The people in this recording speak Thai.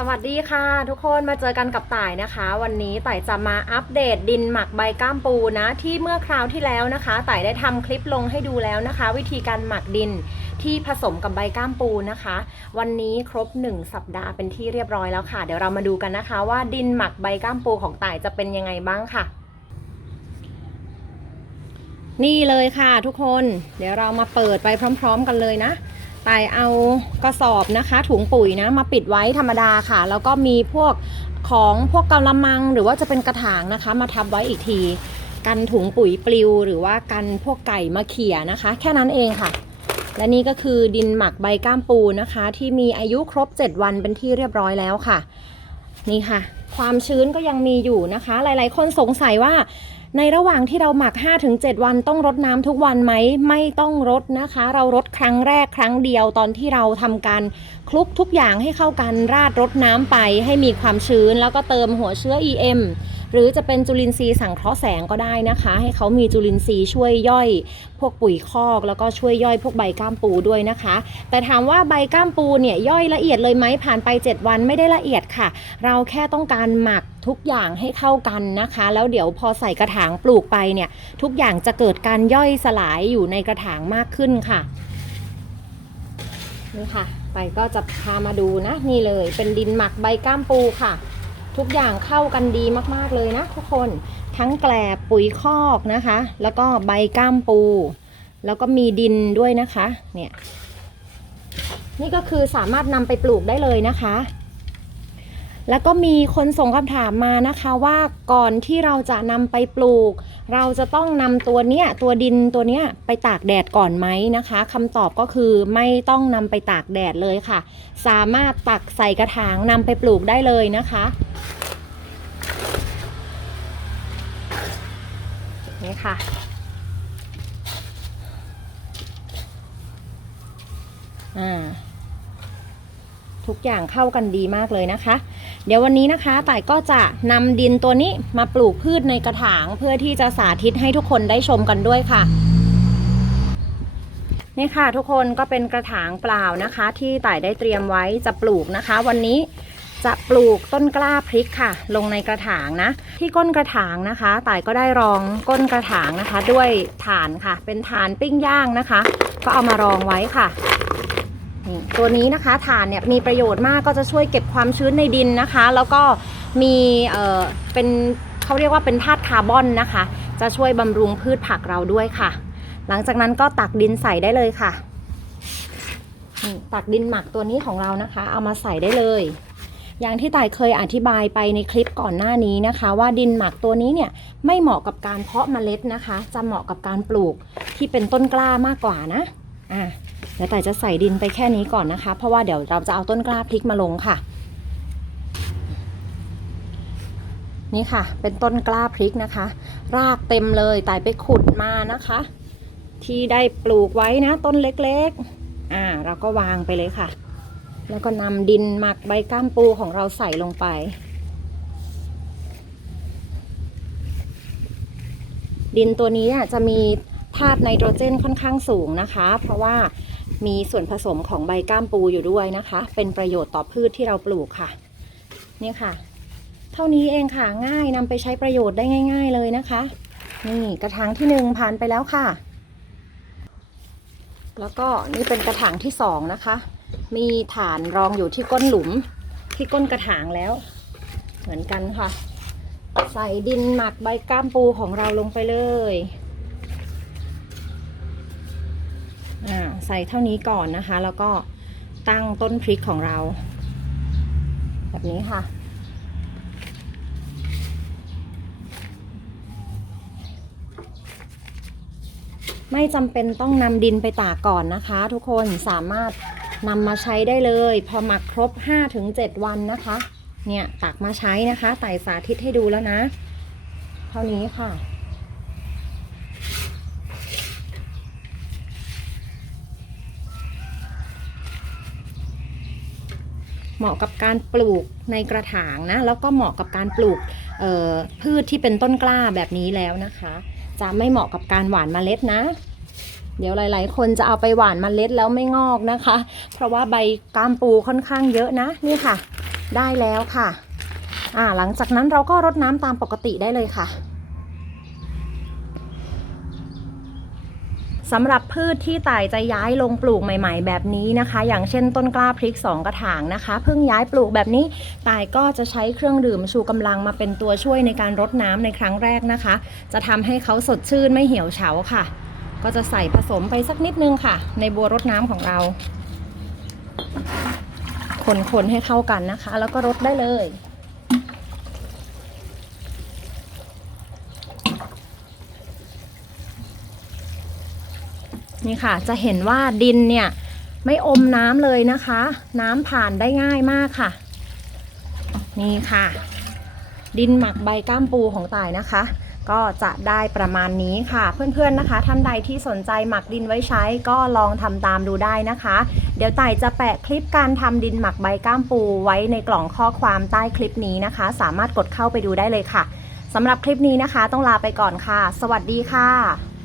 สวัสดีค่ะ ทุกคนมาเจอกันกับต่ายนะคะ วันนี้ต่ายจะมาอัปเดตดินหมักใบก้ามปูนะ ที่เมื่อคราวที่แล้วนะคะต่ายได้ทำคลิปลงให้ดูแล้วนะคะ วิธีการหมักดินที่ผสมกับใบก้ามปูนะคะ วันนี้ครบ 1 สัปดาห์เป็นที่เรียบร้อยแล้วค่ะ เดี๋ยวเรามาดูกันนะคะ ว่าดินหมักใบก้ามปูของต่ายจะเป็นยังไงบ้างค่ะ นี่เลยค่ะทุกคน เดี๋ยวเรามาเปิดไปพร้อม ๆ กันเลยนะ ตายเอากระสอบนะคะ ถุงปุ๋ยนะมาปิดไว้ธรรมดาค่ะ แล้วก็มีพวกของพวกกะละมัง หรือว่าจะเป็นกระถางนะคะ มาทับไว้อีกที กันถุงปุ๋ยปลิว หรือว่ากันพวกไก่มาเขี่ยนะคะ แค่นั้นเองค่ะ และนี่ก็คือดินหมักใบก้ามปูนะคะ ที่มีอายุครบ 7 วันเป็นที่เรียบร้อยแล้วค่ะ นี่ค่ะ ความชื้นก็ยังมีอยู่นะคะ หลาย ๆ คนสงสัยว่า ในระหว่างที่เราหมัก 5-7 วันต้องรดน้ำทุกวันไหมไม่ต้องรดนะคะ เรารดครั้งแรกครั้งเดียวตอนที่เราทำการ คลุกทุกอย่างให้เข้ากันราดรดน้ำไปให้มีความชื้น แล้วก็เติมหัวเชื้อ EM หรือจะเป็นจุลินทรีย์สังเคราะห์แสงก็ได้นะคะ ให้เขามีจุลินทรีย์ช่วยย่อย พวกปุ๋ยคอก แล้วก็ช่วยย่อยพวกใบก้ามปูด้วยนะคะ แต่ถามว่าใบก้ามปูเนี่ยย่อยละเอียดเลยไหมผ่านไป 7 วันไม่ได้ละเอียดค่ะ เราแค่ต้องการหมักทุกอย่างให้เข้ากันนะคะ แล้วเดี๋ยวพอใส่กระถางปลูกไปเนี่ยทุกอย่างจะเกิดการย่อยสลายอยู่ในกระถางมากขึ้นค่ะนี่ค่ะ ไปก็จะพามาดูนะ นี่เลยเป็นดินหมักใบก้ามปูค่ะ ทุกอย่างเข้ากันดีมากๆเลยนะทุกคนทั้งแกลบปุ๋ยคอกนะคะ แล้วก็ใบก้ามปู แล้วก็มีดินด้วยนะคะเนี่ยนี่ก็คือสามารถนำไปปลูกได้เลยนะคะ แล้วก็มีคนส่งคำถามมานะคะว่าก่อนที่เราจะนำไปปลูก เราจะต้องนำตัวเนี้ยตัวดินตัวเนี้ยไปตากแดดก่อนไหมนะคะคำตอบก็คือไม่ต้องนำไปตากแดดเลยค่ะ สามารถตักใส่กระถางนำไปปลูกได้เลยนะคะนี่ค่ะ อ่าทุกอย่างเข้ากันดีมากเลยนะคะ เดี๋ยววันนี้นะคะต่ายก็จะนำดินตัวนี้มาปลูกพืชในกระถางเพื่อที่จะสาธิตให้ทุกคนได้ชมกันด้วยค่ะนี่ค่ะทุกคนก็เป็นกระถางเปล่านะคะ ที่ต่ายได้เตรียมไว้จะปลูกนะคะ วันนี้จะปลูกต้นกล้าพริกค่ะ ลงในกระถางนะ ที่ก้นกระถางนะคะต่ายก็ได้รองก้นกระถางนะคะ ด้วยถ่านค่ะ เป็นถ่านปิ้งย่างนะคะ ก็เอามารองไว้ค่ะ นี่ตัวนี้นะคะถ่านเนี่ยมีประโยชน์มากก็จะช่วยเก็บความชื้นในดินนะคะ แล้วก็มีเอ่อเป็นเขาเรียกว่าเป็นธาตุคาร์บอนนะคะ จะช่วยบำรุงพืชผักเราด้วยค่ะ หลังจากนั้นก็ตักดินใส่ได้เลยค่ะตักดินหมักตัวนี้ของเรานะคะ เอามาใส่ได้เลย อย่างที่ต่ายเคยอธิบายไปในคลิปก่อนหน้านี้นะคะ ว่าดินหมักตัวนี้เนี่ยไม่เหมาะกับการเพาะเมล็ดนะคะ จะเหมาะกับการปลูกที่เป็นต้นกล้ามากกว่านะอะ เดี๋ยวแต่จะใส่ดินไปแค่นี้ก่อนนะคะ เพราะว่าเดี๋ยวเราจะเอาต้นกล้าพริกมาลงค่ะ นี่ค่ะ เป็นต้นกล้าพริกนะคะ รากเต็มเลยแต่ไปขุดมานะคะ ที่ได้ปลูกไว้นะ ต้นเล็กๆ อ่า เราก็วางไปเลยค่ะ แล้วก็นำดินหมักใบก้ามปูของเราใส่ลงไปดินตัวนี้จะมีธาตุไนโตรเจนค่อนข้างสูงนะคะ เพราะว่า มีส่วนผสมของใบก้ามปูอยู่ด้วยนะคะ เป็นประโยชน์ต่อพืชที่เราปลูกค่ะ เนี่ยค่ะ เท่านี้เองค่ะง่ายนำไปใช้ประโยชน์ได้ง่าย ๆเลยนะคะ นี่กระถางที่หนึ่งผ่านไปแล้วค่ะ แล้วก็นี่เป็นกระถางที่สองนะคะ มีฐานรองอยู่ที่ก้นหลุมที่ก้นกระถางแล้ว เหมือนกันค่ะ ใส่ดินหมักใบก้ามปูของเราลงไปเลย ใส่เท่านี้ก่อนนะคะ แล้วก็ตั้งต้นพริกของเรา แบบนี้ค่ะ ไม่จำเป็นต้องนำดินไปตากก่อนนะคะ ทุกคนสามารถนำมาใช้ได้เลย พอหมักครบ 5-7 วันนะคะ เนี่ยตักมาใช้นะคะไต่สาธิตให้ดูแล้วนะ เท่านี้ค่ะ เหมาะกับการปลูกในกระถางนะ แล้วก็เหมาะกับการปลูกพืชที่เป็นต้นกล้าแบบนี้แล้วนะคะ จะไม่เหมาะกับการหว่านเมล็ดนะ เดี๋ยวหลาย ๆ คนจะเอาไปหว่านเมล็ดแล้วไม่งอกนะคะ เพราะว่าใบกามปูค่อนข้างเยอะนะ นี่ค่ะ ได้แล้วค่ะ อ่า หลังจากนั้นเราก็รดน้ำตามปกติได้เลยค่ะ สำหรับพืชที่ต่ายจะย้ายลงปลูกใหม่ ๆ แบบนี้นะคะ อย่างเช่นต้นกล้าพริก 2 กระถางนะคะ เพิ่งย้ายปลูกแบบนี้ต่ายก็จะใช้เครื่องดื่มชูกำลังมาเป็นตัวช่วยในการรดน้ำในครั้งแรกนะคะ จะทำให้เขาสดชื่นไม่เหี่ยวเฉาค่ะ ก็จะใส่ผสมไปสักนิดนึงค่ะ ในบัวรดน้ำของเราคนๆให้เข้ากันนะคะ แล้วก็รดได้เลย นี่ค่ะ จะเห็นว่าดินเนี่ยไม่อมน้ำเลยนะคะ น้ำผ่านได้ง่ายมากค่ะ นี่ค่ะ ดินหมักใบก้ามปูของต่ายนะคะ ก็จะได้ประมาณนี้ค่ะ เพื่อนๆนะคะ ท่านใดที่สนใจหมักดินไว้ใช้ก็ลองทำตามดูได้นะคะ เดี๋ยวต่ายจะแปะคลิปการทำดินหมักใบก้ามปูไว้ในกล่องข้อความใต้คลิปนี้นะคะ สามารถกดเข้าไปดูได้เลยค่ะสำหรับคลิปนี้นะคะ ต้องลาไปก่อนค่ะ สวัสดีค่ะ